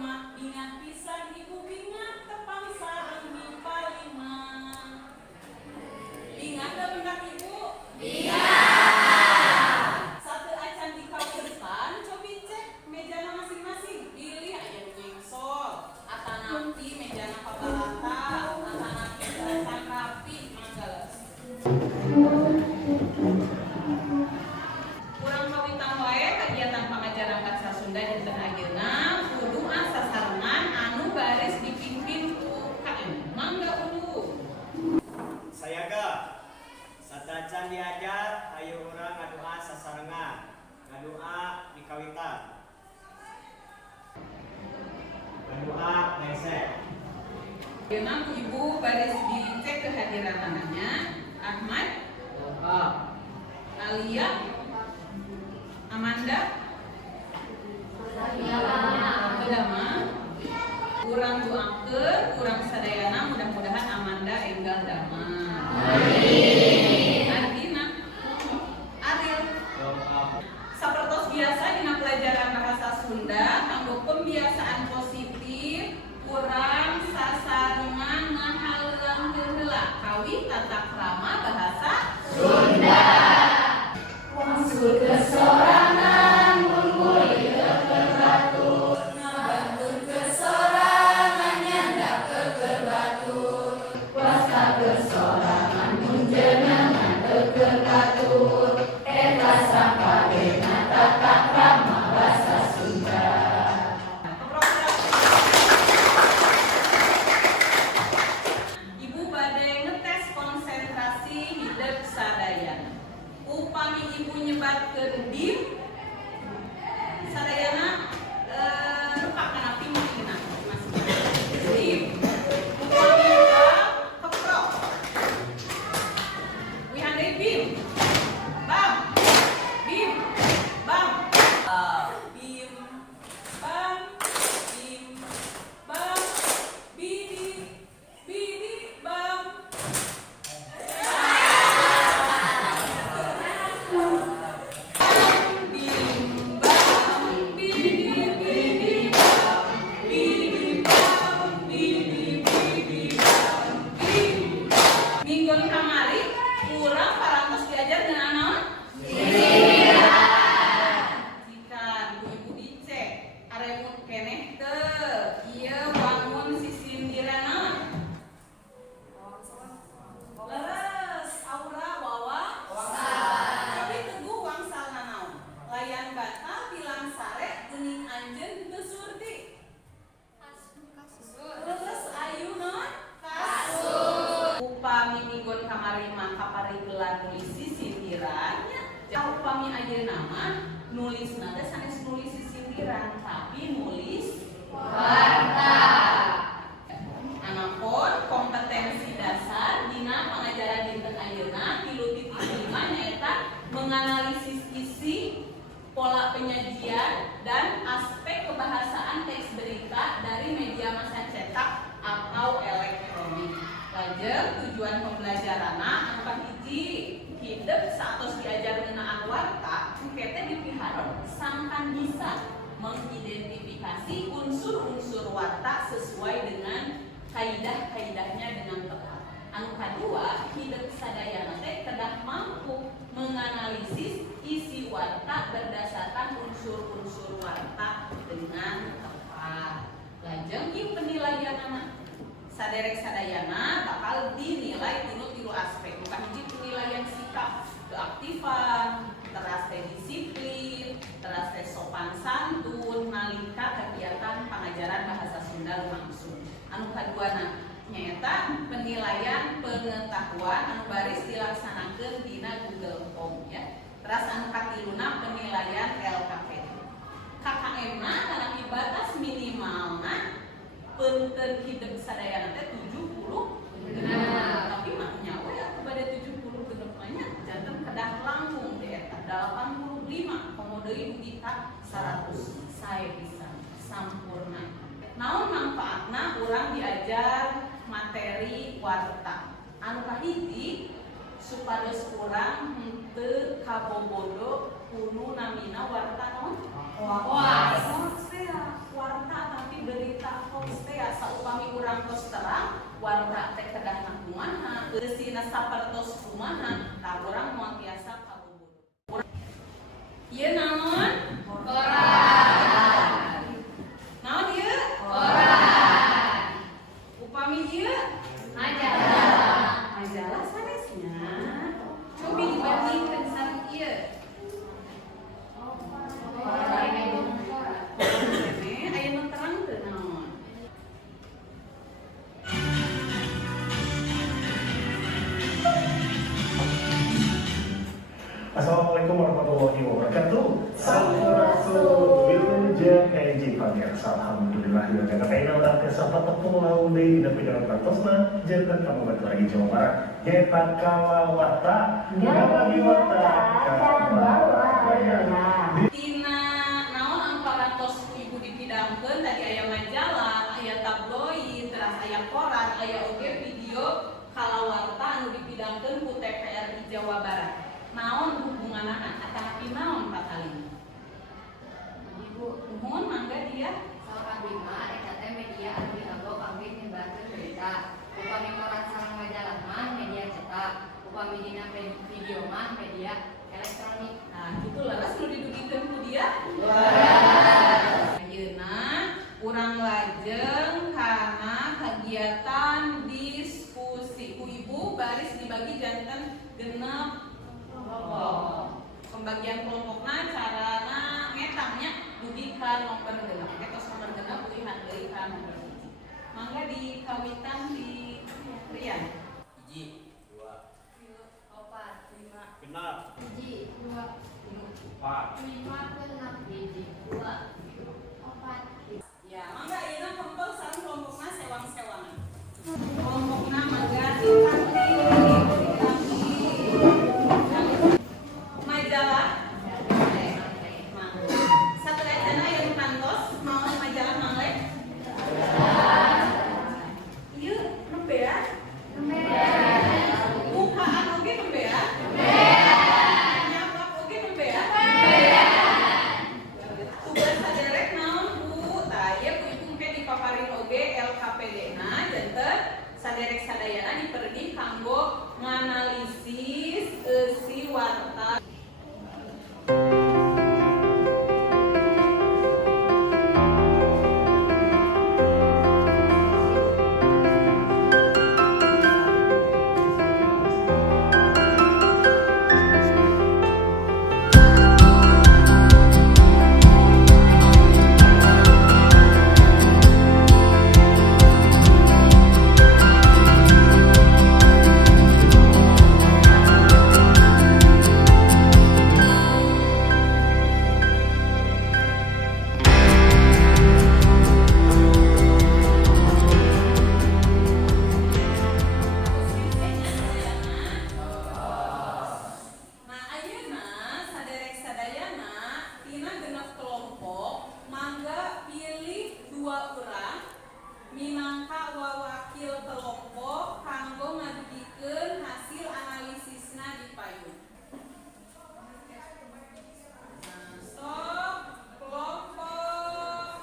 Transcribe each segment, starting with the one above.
mak ingat pisan ibu ingat tepang sareng di palima. Ingat gak bendak ibu? Ingat. Satu acan dikawirkan, cobi cek mejana masing-masing. Pilih aja nyengsol, atanapi mejana pabalata, atanapi acan rapi, manggalas. Kurang kawitan wae kegiatan pangajaran bahasa Sunda dinten ayeuna kudu asa sarengan anu baris dipimpin ku KM. Mangga ulu. Sayaga satacan diajar ayo urang ngadua sasarengan. Ngadua di kawitan. Ngadua lesek. Ayeuna ku ibu baris dicek kehadiran anaknya. Ahmad, Alia, Amanda, Dama, kurang doakeun, kurang sadayana mudah-mudahan Amanda enggal Dama. Ardina, Adil. Sapertos biasa dina pelajaran bahasa Sunda kanggo pembiasaan positif kurang sasarengan ngahaleung heula kawi tata krama bahasa Sunda. Wangsul kesorangan mungguli keur batur, ngabantur kesorangan nyanda keur batur. Wasta kesorangan mun jenengan keur batur, eta sapadena tata krama bahasa Sunda. Ibu bade ngetes konsentrasi hidup sadayana. Upami ibu nyebatkeun dim sadayana rupa kana pimpinan masing-masing. Dim. Upami keprok. Wihande bim. Bam. Bim. Bam. Bim. Bam. Bim. Bam. Bidi. Bidi. Bam. Minggon kamari kurang parantos diajar dengan anak jika ibu dicek aremut keneh teu ieu wangun sisindirana leres aura wawa tapi teguh wangsal nanaon layan batal bilang sare geuning anjeun teu surti leres ayu non kasur upami minggon kamari mah kaparigelan nulis sisindirannya upami ayeuna mah nulisna teh sanes nulis sisindiran tapi nulis warta. Anapun kompetensi dasar dina pangajaran dinten ayeuna 3.5 nyaeta menganalisis isi, pola penyajian dan aspek kebahasaan teks berita dari media massa cetak atau elektronik. Lajeng tujuan pembelajaranna anu kahiji hideuk satos diajar ngeunaan warta engke dipiharon sangkan bisa mengidentifikasi unsur-unsur warta sesuai dengan kaidah-kaidahnya dengan tepat. Anu kadua hideuk sadayana teh kedah mampu menganalisis isi warta berdasarkan unsur-unsur warta dengan tepat. Lajeng ieu penilaianna saderek sadayana bakal dinilai tilu aspek. Kahiji penilaian sikap keaktifan, teras teh disiplin, teras teh sopan santun nalika kegiatan pangajaran bahasa Sunda langsung. Anu kaduana nyaeta penilaian pengetahuan anu baris dilaksanakeun dina Google Form ya. Teras anu katiluna penilaian LKPD. KKM-na kana batas minimalna punten hidup sadayana teh 70 genep. Tapi mah nyawa ya kepada 70 genep nya janten kedah langkung deh eta 85 komodeui kita 100 sae bisa sampurna. Naon manfaatna urang diajar materi warta? Anu kahiji supados urang henteu kabobodo kuno namina warta non? Warta tapi sapertos kumaha, tah urang moal tiasa kabubur. Ieu naon? Koran. Naon ieu? Koran. Upami ieu? Majalah. Majalah sanesnya. Cobi dibandingkeun sareng ieu. Koran aya nu terang teu naon? Assalamualaikum warahmatullahi wabarakatuh. Sampurasun wilujeng hiji pamirsa. Alhamdulillah di Jakarta ini udah biasa tepung laun deui nepi ka kantorna janten kamu batu lagi Jawa Barat. Nyaeta Kalawata. Kalawata. Tina naon anu parantos ku ibu dipidangkeun tadi aya majalah, aya tabloid, terus aya koran, aya oge video kalawarta anu dipidangkeun ku TVRI Jawa Barat. Naon hubunganana ataha pinaon Pak Halim? Ibu mohon mangga dia. Salah abdi mah eta teh media anu dianggo kangge nyebarkeun berita. Upami koran sareng majalah mah media cetak, upami dina video mah media elektronik. Nah, kitu laras nu didugikeun ku dia. Ayeuna urang lajeng kana kagiatan diskusi ku ibu baris dibagi janten genep kelompok. Pembagian kelompokna carana ngetangnya dugikan nomor genep. Ketos nomor genep pilihan deui ka nomor 1. Mangga dikawitan di Rian. Hiji, dua, Opat, lima, genap, hiji, dua, empat, lima, genap, hiji, dua, opat. Ya, mangga ayeuna kempel sareng kelompokna sewang-sewangan. Kelompokna mangga dikanti. Majalah. Mangga. Saderajana yang kantos mau majalah mangga. Ieu nembe bukaan oge nembe ya? Nyabak oge nembe ya? Tugas saderek naon Bu? Tah ieu ku ibu mpe dipaparin oge LKPD-na janten saderek sadayana diperdi kanggo nganalisis eusi warta. Nah, ayeuna saderek sadayana tina genep kelompok mangga pilih 2 urang minangka wawakil kelompok kanggo ngadugikeun hasil analisisna di payun. Nah, sok kelompok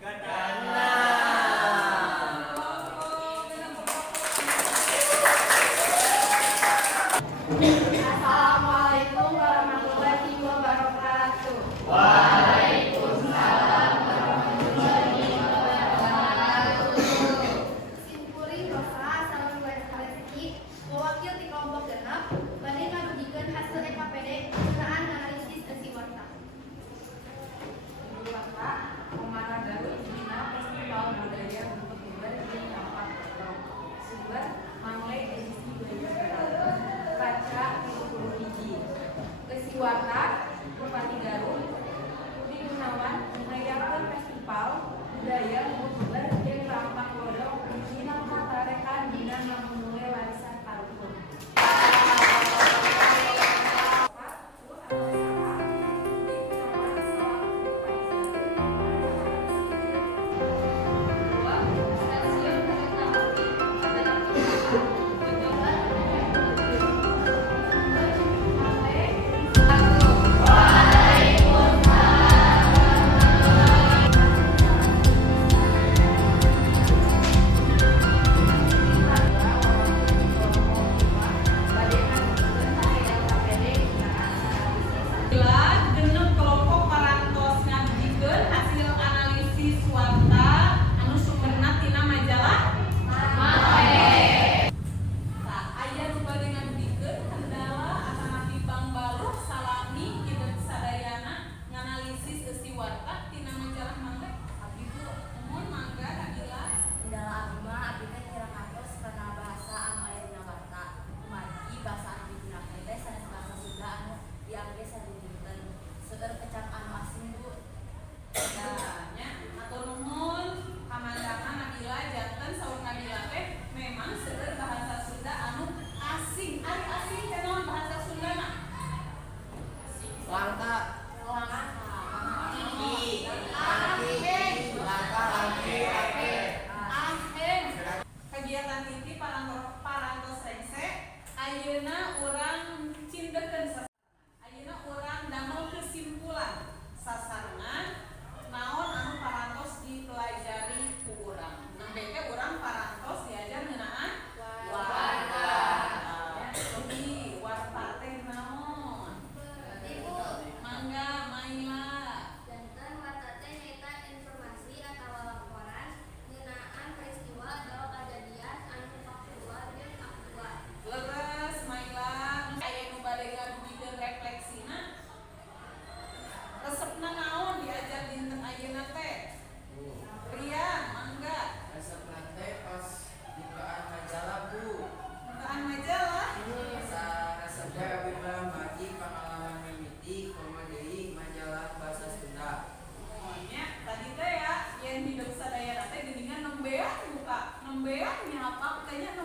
gadana. kelompok genep kelompok. Assalamualaikum warahmatullahi wabarakatuh. Simpuring Rosa Salon Rezeki, mewakil di kelompok genep, bani ngadugikeun hasil EKPD penggunaan analisis eusi warta. Warta, Komara Garut dina Festival Budaya Bukit di Dampak Pulau. Sumber Mangle edisi 2019. Kaca 30 hiji. Eusi warta Bupati Garut Budi Gunawan ngayakeun festival budaya Bukit jeung Rampak Godong minangka tarekan dina ngamunule warisan karuhun. Stasiun kereta api adalah nembean nyapa kayaknya